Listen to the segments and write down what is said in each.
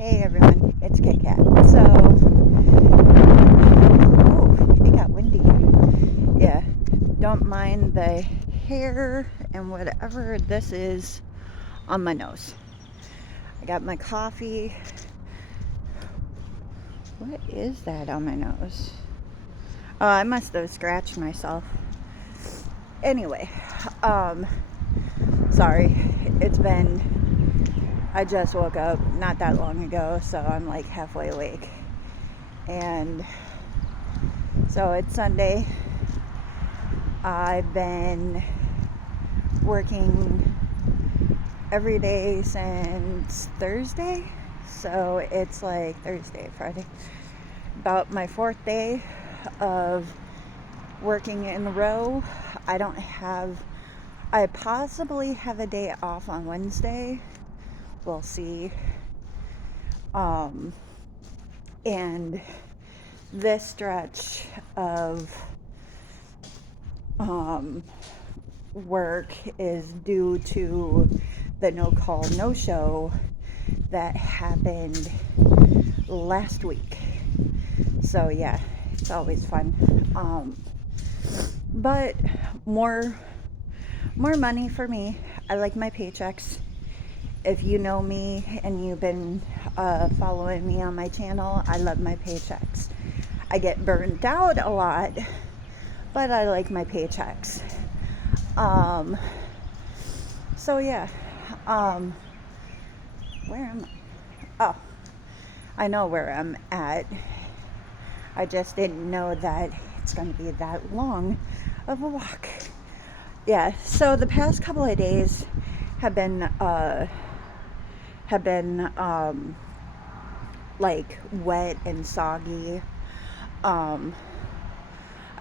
Hey everyone, it's Kit Kat. So, oh, it got windy. Yeah, don't mind the hair and whatever this is on my nose. I got my coffee. What is that on my nose? Oh, I must have scratched myself. Anyway, um, sorry. I just woke up not that long ago, so I'm like halfway awake. And so it's Sunday. I've been working every day since Thursday. So it's like Thursday, Friday. About my fourth day of working in a row. I possibly have a day off on Wednesday. We'll see. And this stretch of work is due to the no call, no show that happened last week. So yeah, it's always fun. But more money for me. I like my paychecks. If you know me and you've been following me on my channel, I love my paychecks. I get burnt out a lot, but I like my paychecks. So yeah, where am I? Oh, I know where I'm at. I just didn't know that it's going to be that long of a walk. Yeah, so the past couple of days have been like wet and soggy. I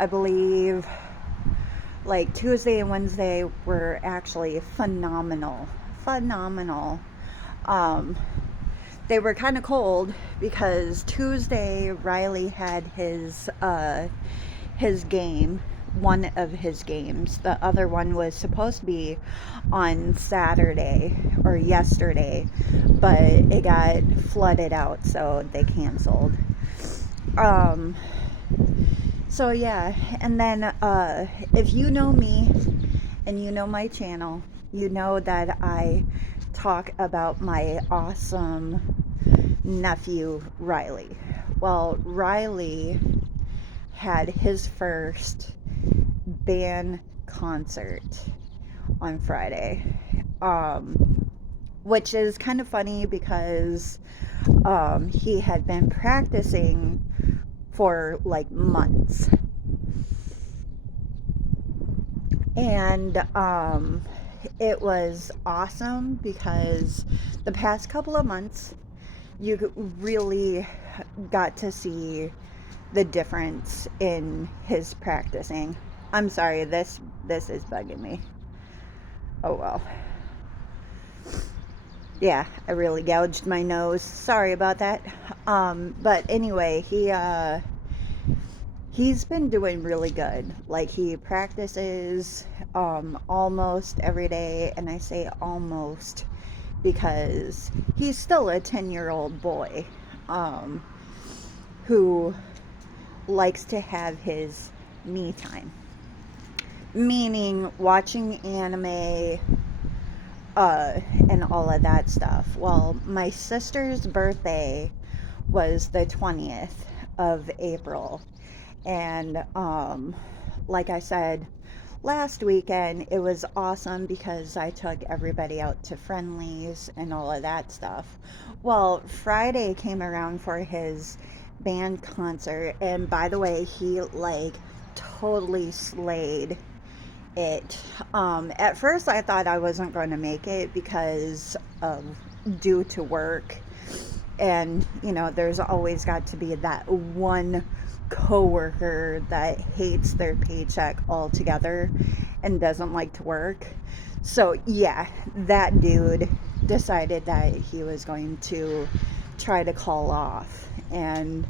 believe like Tuesday and Wednesday were actually phenomenal. They were kind of cold because Tuesday Riley had his game, one of his games. The other one was supposed to be on Saturday or yesterday, but it got flooded out, so they canceled. So yeah, and then if you know me and you know my channel, you know that I talk about my awesome nephew Riley. Well, Riley had his first band concert on Friday, which is kind of funny because he had been practicing for like months. And it was awesome because the past couple of months you really got to see the difference in his practicing. I'm sorry, this is bugging me. Oh well. Yeah, I really gouged my nose. Sorry about that. But anyway, he's been doing really good. Like he practices almost every day, and I say almost because he's still a 10-year-old boy who likes to have his me time, meaning watching anime and all of that stuff. Well, my sister's birthday was the 20th of April, and like I said last weekend, it was awesome because I took everybody out to Friendlies and all of that stuff. Well, Friday came around for his band concert, and by the way, he like totally slayed it. At first I thought I wasn't going to make it because of due to work, and you know there's always got to be that one coworker that hates their paycheck altogether and doesn't like to work. So yeah, that dude decided that he was going to try to call off, and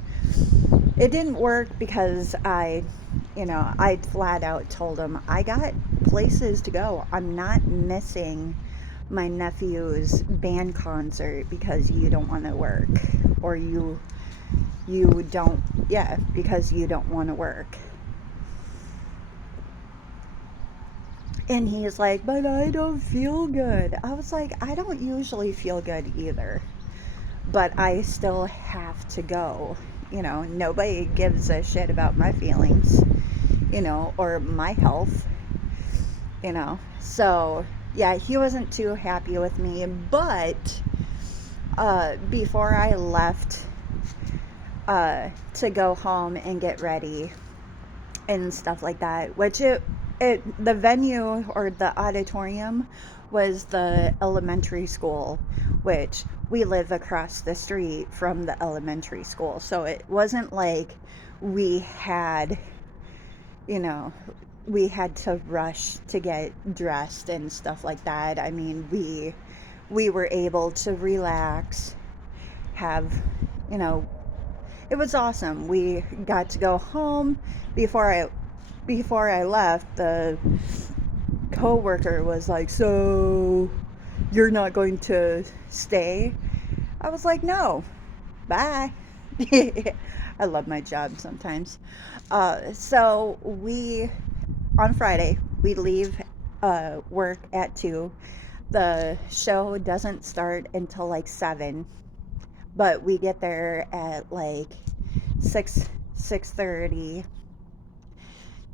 it didn't work because I flat out told him I got places to go. I'm not missing my nephew's band concert because you don't want to work, or you don't, yeah, because you don't want to work. And he's like, but I don't feel good. I was like, I don't usually feel good either, but I still have to go. Nobody gives a shit about my feelings, or my health, So, yeah, he wasn't too happy with me, but before I left to go home and get ready and stuff like that, which the venue or the auditorium was the elementary school, which we live across the street from the elementary school. So it wasn't like we had, you know, we had to rush to get dressed and stuff like that. I mean, we were able to relax, have, you know, it was awesome. We got to go home before I left. The coworker was like, "So you're not going to stay?" I was like, "No, bye." I love my job sometimes. So we on Friday we leave work at 2. The show doesn't start until like 7, but we get there at like 6:30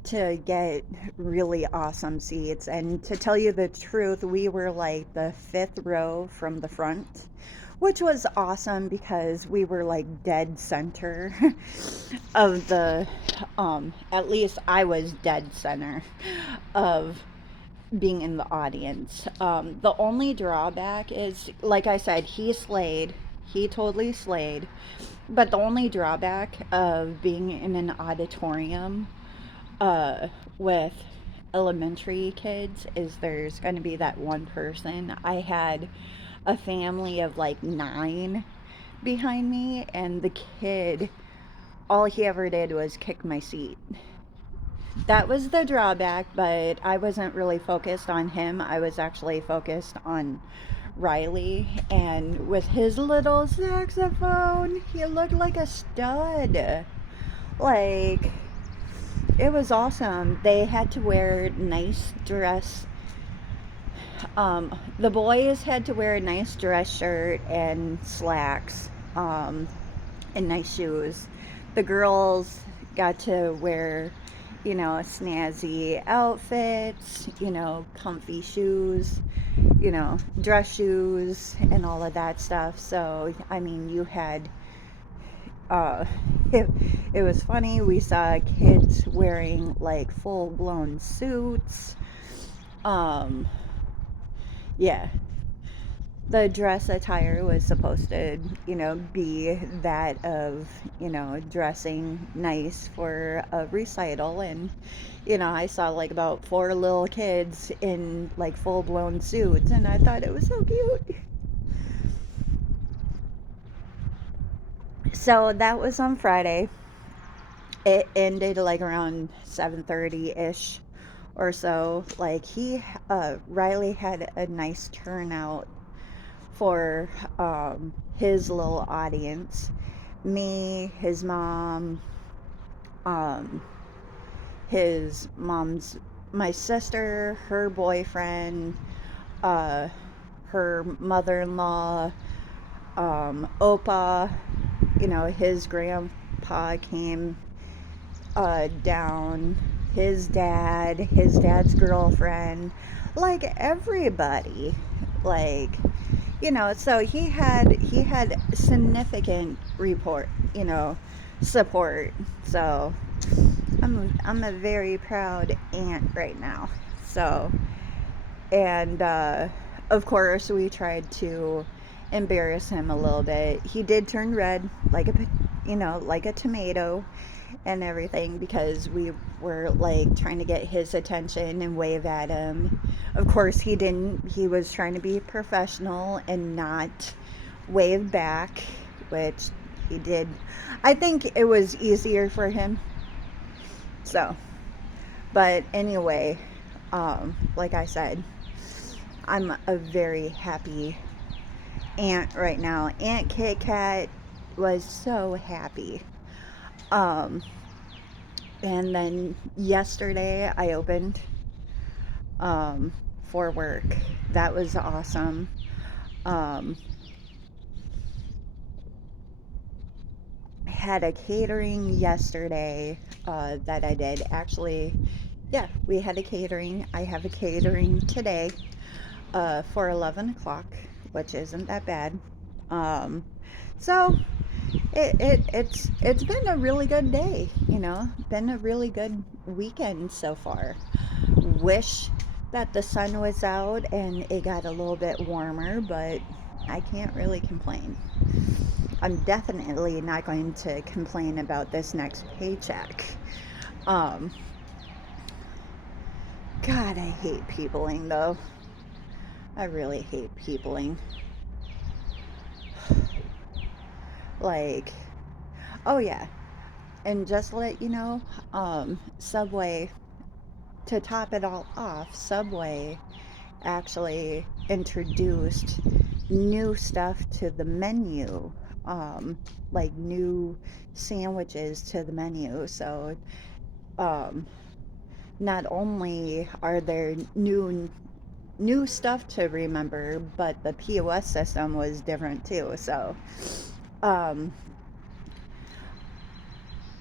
to get really awesome seats. And to tell you the truth, we were like the 5th row from the front, which was awesome because we were like dead center of the at least I was dead center of being in the audience. The only drawback is, like I said, he totally slayed, but the only drawback of being in an auditorium uh, with elementary kids is there's going to be that one person. I had a family of like 9 behind me, and the kid, all he ever did was kick my seat. That was the drawback, but I wasn't really focused on him. I was actually focused on Riley, and with his little saxophone, he looked like a stud. Like, it was awesome. They had to wear nice dress. The boys had to wear a nice dress shirt and slacks, and nice shoes. The girls got to wear, snazzy outfits, comfy shoes, dress shoes, and all of that stuff. So, I mean, you had uh, it was funny. We saw kids wearing like full blown suits. Um, yeah, the dress attire was supposed to, be that of, dressing nice for a recital. And, I saw like about 4 little kids in like full blown suits, and I thought it was so cute. So that was on Friday. It ended like around 7:30 ish or so. Like Riley had a nice turnout for his little audience. Me, his mom, um, his mom's, my sister, her boyfriend, uh, her mother-in-law, Opa, his grandpa came down, his dad, his dad's girlfriend, like everybody, like, so he had significant support. So I'm a very proud aunt right now. So, and of course we tried to embarrass him a little bit. He did turn red like a tomato and everything, because we were like trying to get his attention and wave at him. Of course he didn't. He was trying to be professional and not wave back, which he did. I think it was easier for him. So, but anyway, like I said, I'm a very happy aunt right now. Aunt Kit Kat was so happy. Um, and then yesterday I opened um, for work. That was awesome. Um, had a catering yesterday that I did. Actually, yeah, we had a catering. I have a catering today for 11 o'clock, which isn't that bad. Um, so it's been a really good day, you know, been a really good weekend so far. Wish that the sun was out and it got a little bit warmer, but I can't really complain. I'm definitely not going to complain about this next paycheck. Um, God, I hate peopling though. I really hate peopling. Like, oh yeah, and just to let you know, Subway, to top it all off, Subway actually introduced new stuff to the menu, um, like new sandwiches to the menu. So, um, not only are there new stuff to remember, but the POS system was different too. So, um,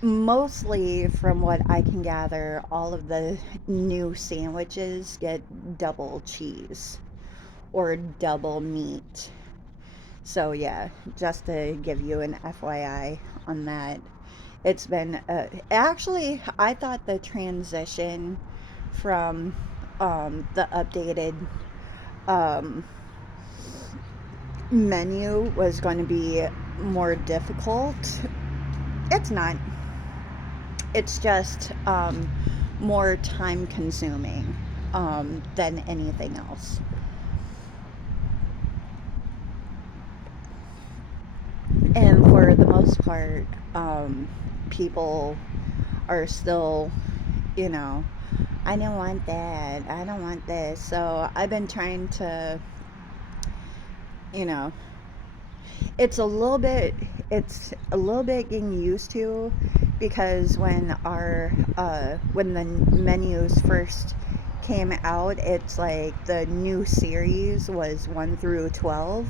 mostly from what I can gather, all of the new sandwiches get double cheese or double meat. So yeah, just to give you an FYI on that. It's been actually I thought the transition from the updated um, menu was going to be more difficult. It's not. It's just more time consuming than anything else. And for the most part, people are still, you know, I don't want that. I don't want this. So I've been trying to, you know, it's a little bit, it's a little bit getting used to because when the menus first came out, it's like the new series was 1 through 12,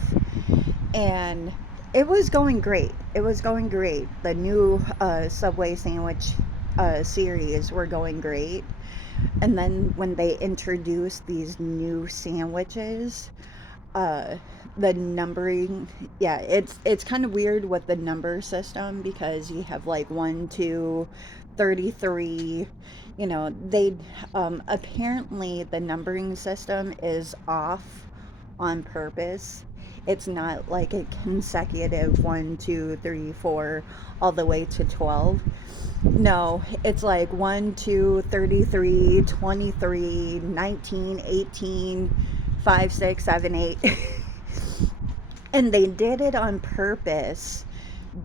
and it was going great. It was going great. The new Subway sandwich series were going great. And then when they introduced these new sandwiches, uh, the numbering, yeah, it's kind of weird with the number system because you have like 1, 2, 33. You know, they apparently the numbering system is off on purpose. It's not like a consecutive 1, 2, 3, 4 all the way to 12. No, it's like 1, 2, 33, 23, 19, 18, 5, 6, 7, 8. And they did it on purpose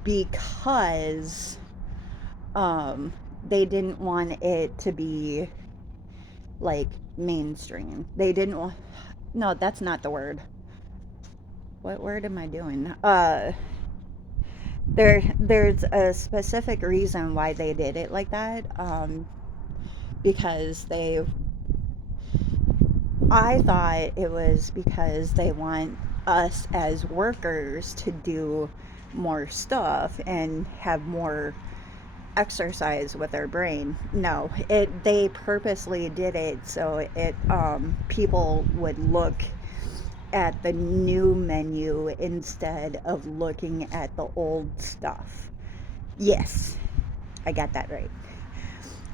because um, they didn't want it to be like mainstream. They didn't want, no, that's not the word. What word am I doing? There's a specific reason why they did it like that. Because I thought it was because they want us as workers to do more stuff and have more exercise with our brain. No, it they purposely did it so it people would look at the new menu instead of looking at the old stuff. Yes, I got that right.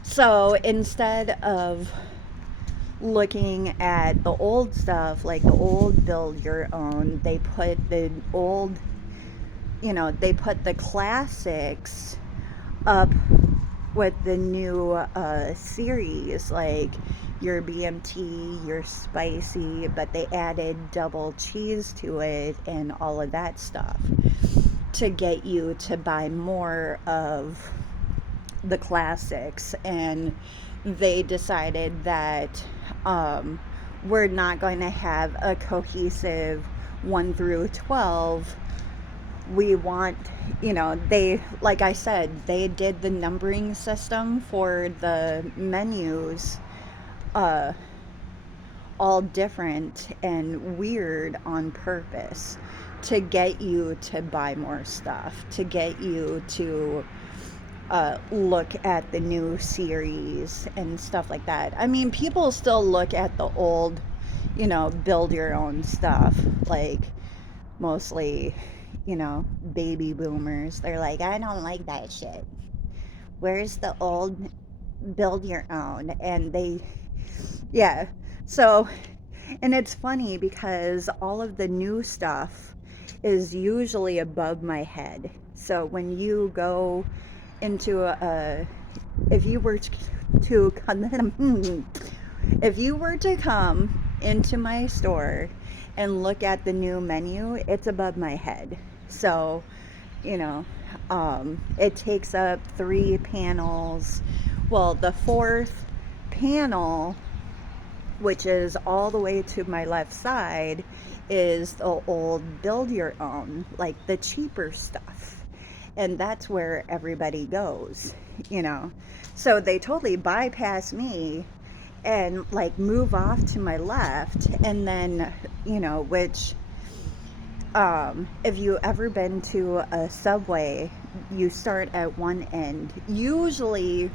So instead of looking at the old stuff, like the old build your own, they put the old, they put the classics up with the new series, like your BMT, your spicy, but they added double cheese to it and all of that stuff to get you to buy more of the classics. And they decided that um, we're not going to have a cohesive 1 through 12. We want, they, like I said, they did the numbering system for the menus, uh, all different and weird on purpose to get you to buy more stuff, to get you to look at the new series and stuff like that. I mean, people still look at the old, build your own stuff, like mostly, baby boomers. They're like, I don't like that shit. Where's the old build your own? And they, yeah. So, and it's funny because all of the new stuff is usually above my head. So when you go into if you were to come, if you were to come into my store and look at the new menu, it's above my head. So, you know, it takes up 3 panels. Well, the fourth panel, which is all the way to my left side, is the old build your own, like the cheaper stuff. And that's where everybody goes, you know. So they totally bypass me and like move off to my left. And then, which, if you ever been to a Subway, you start at one end. Usually,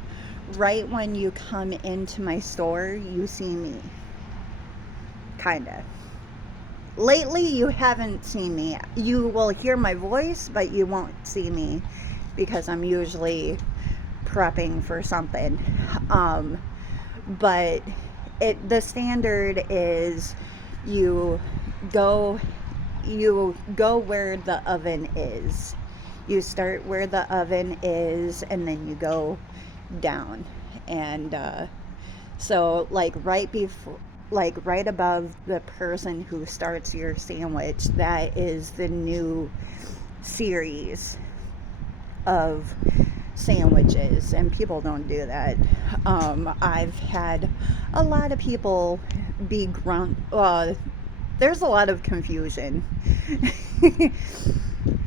right when you come into my store, you see me. Kinda. Lately, you haven't seen me. You will hear my voice, but you won't see me because I'm usually prepping for something. But the standard is you go you go where the oven is. You start where the oven is, and then you go down. And so, right above the person who starts your sandwich, that is the new series of sandwiches, and people don't do that. I've had a lot of people be there's a lot of confusion.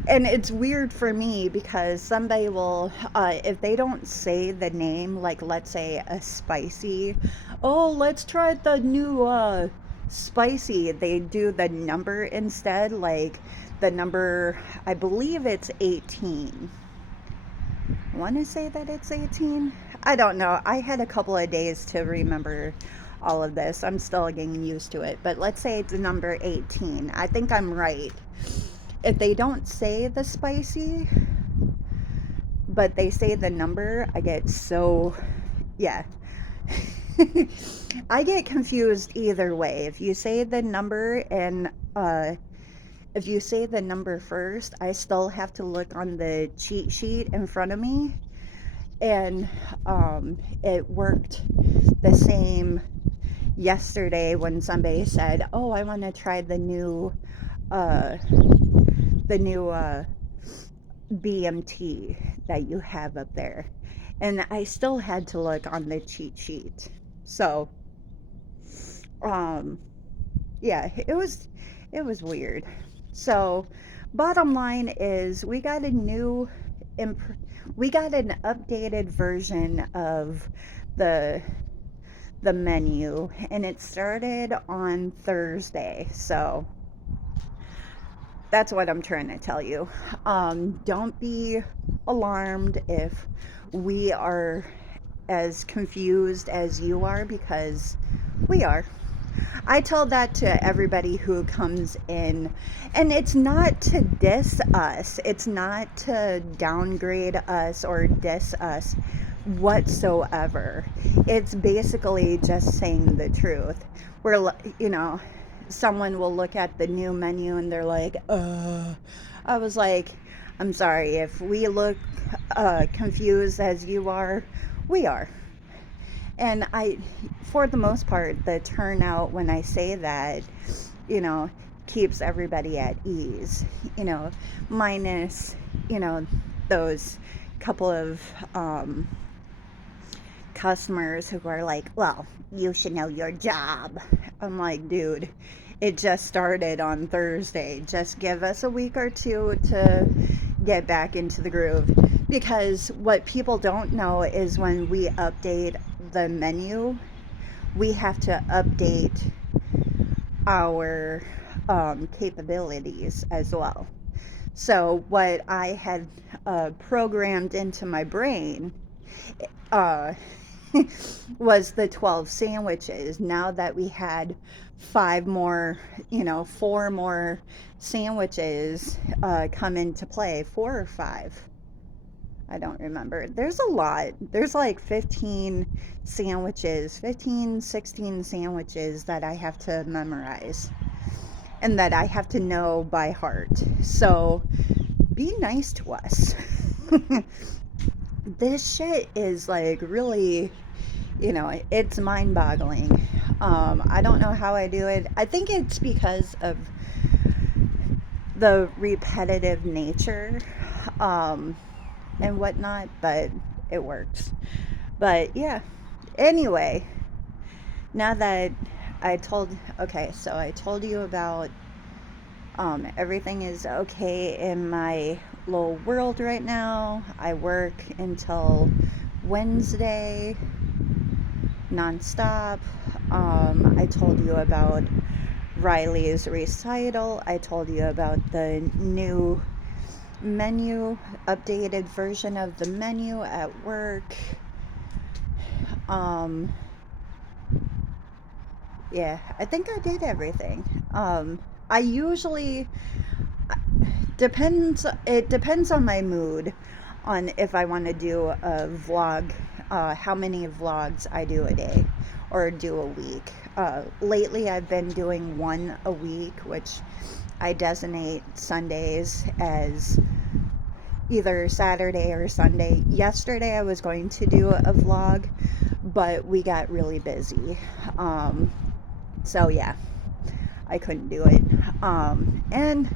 And it's weird for me because somebody will, if they don't say the name, like let's say a spicy, oh, let's try the new spicy, they do the number instead, like the number, I believe it's 18. I want to say that it's 18. I don't know. I had a couple of days to remember all of this. I'm still getting used to it. But let's say it's number 18. I think I'm right. If they don't say the spicy, but they say the number, I get so, yeah. I get confused either way. If you say the number and if you say the number first, I still have to look on the cheat sheet in front of me. And it worked the same yesterday when somebody said, "Oh, I want to try uh, the new BMT that you have up there," and I still had to look on the cheat sheet. So, um, yeah, it was weird. So, bottom line is imp- we got an updated version of the the menu, and it started on Thursday. So, that's what I'm trying to tell you. Don't be alarmed if we are as confused as you are, because we are. I tell that to everybody who comes in, and it's not to diss us, it's not to downgrade us or diss us whatsoever. It's basically just saying the truth. Someone will look at the new menu and they're like, I was like, I'm sorry, if we look confused as you are, we are. And for the most part, the turnout when I say that, you know, keeps everybody at ease, minus, those couple of customers who are like, well, you should know your job. I'm like, dude, it just started on Thursday. Just give us a week or two to get back into the groove. Because what people don't know is when we update the menu, we have to update our capabilities as well. So, what I had programmed into my brain uh, was the 12 sandwiches. Now that we had five more, four more sandwiches come into play, four or five. I don't remember. There's a lot. There's like 15 sandwiches, 15, 16 sandwiches that I have to memorize and that I have to know by heart. So be nice to us. This shit is like really, it's mind boggling. I don't know how I do it. I think it's because of the repetitive nature and whatnot, but it works. But yeah, anyway, now that I told you about everything is okay in my little world right now. I work until Wednesday nonstop. I told you about Riley's recital. I told you about the new menu, updated version of the menu at work. Um, yeah, I think I did everything. I usually it depends on my mood on if I want to do a vlog, how many vlogs I do a day or do a week. Lately I've been doing one a week, which I designate Sundays as either Saturday or Sunday. Yesterday I was going to do a vlog, but we got really busy. So yeah, I couldn't do it. And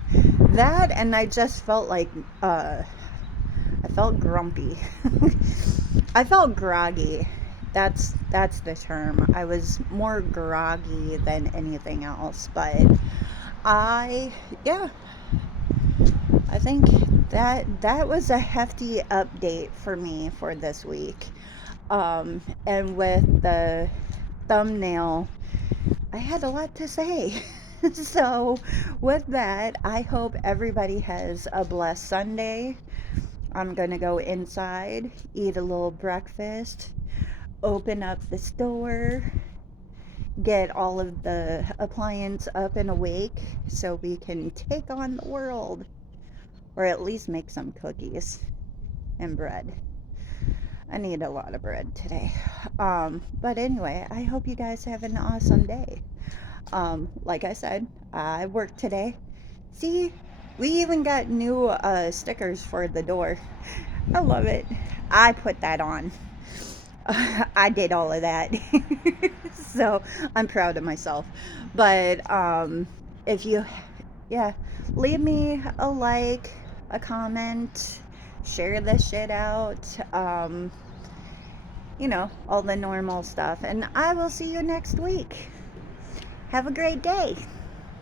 I just felt like I felt grumpy. I felt groggy. That's the term. I was more groggy than anything else, but I yeah, I think that was a hefty update for me for this week. And with the thumbnail, I had a lot to say. So, with that, I hope everybody has a blessed Sunday. I'm going to go inside, eat a little breakfast, open up the store, get all of the appliance up and awake so we can take on the world, or at least make some cookies and bread. I need a lot of bread today. But anyway, I hope you guys have an awesome day. Like I said, I worked today. See, we even got new stickers for the door. I love it. I put that on. I did all of that. So I'm proud of myself. But if you, yeah, leave me a like, a comment, share this shit out. All the normal stuff. And I will see you next week. Have a great day.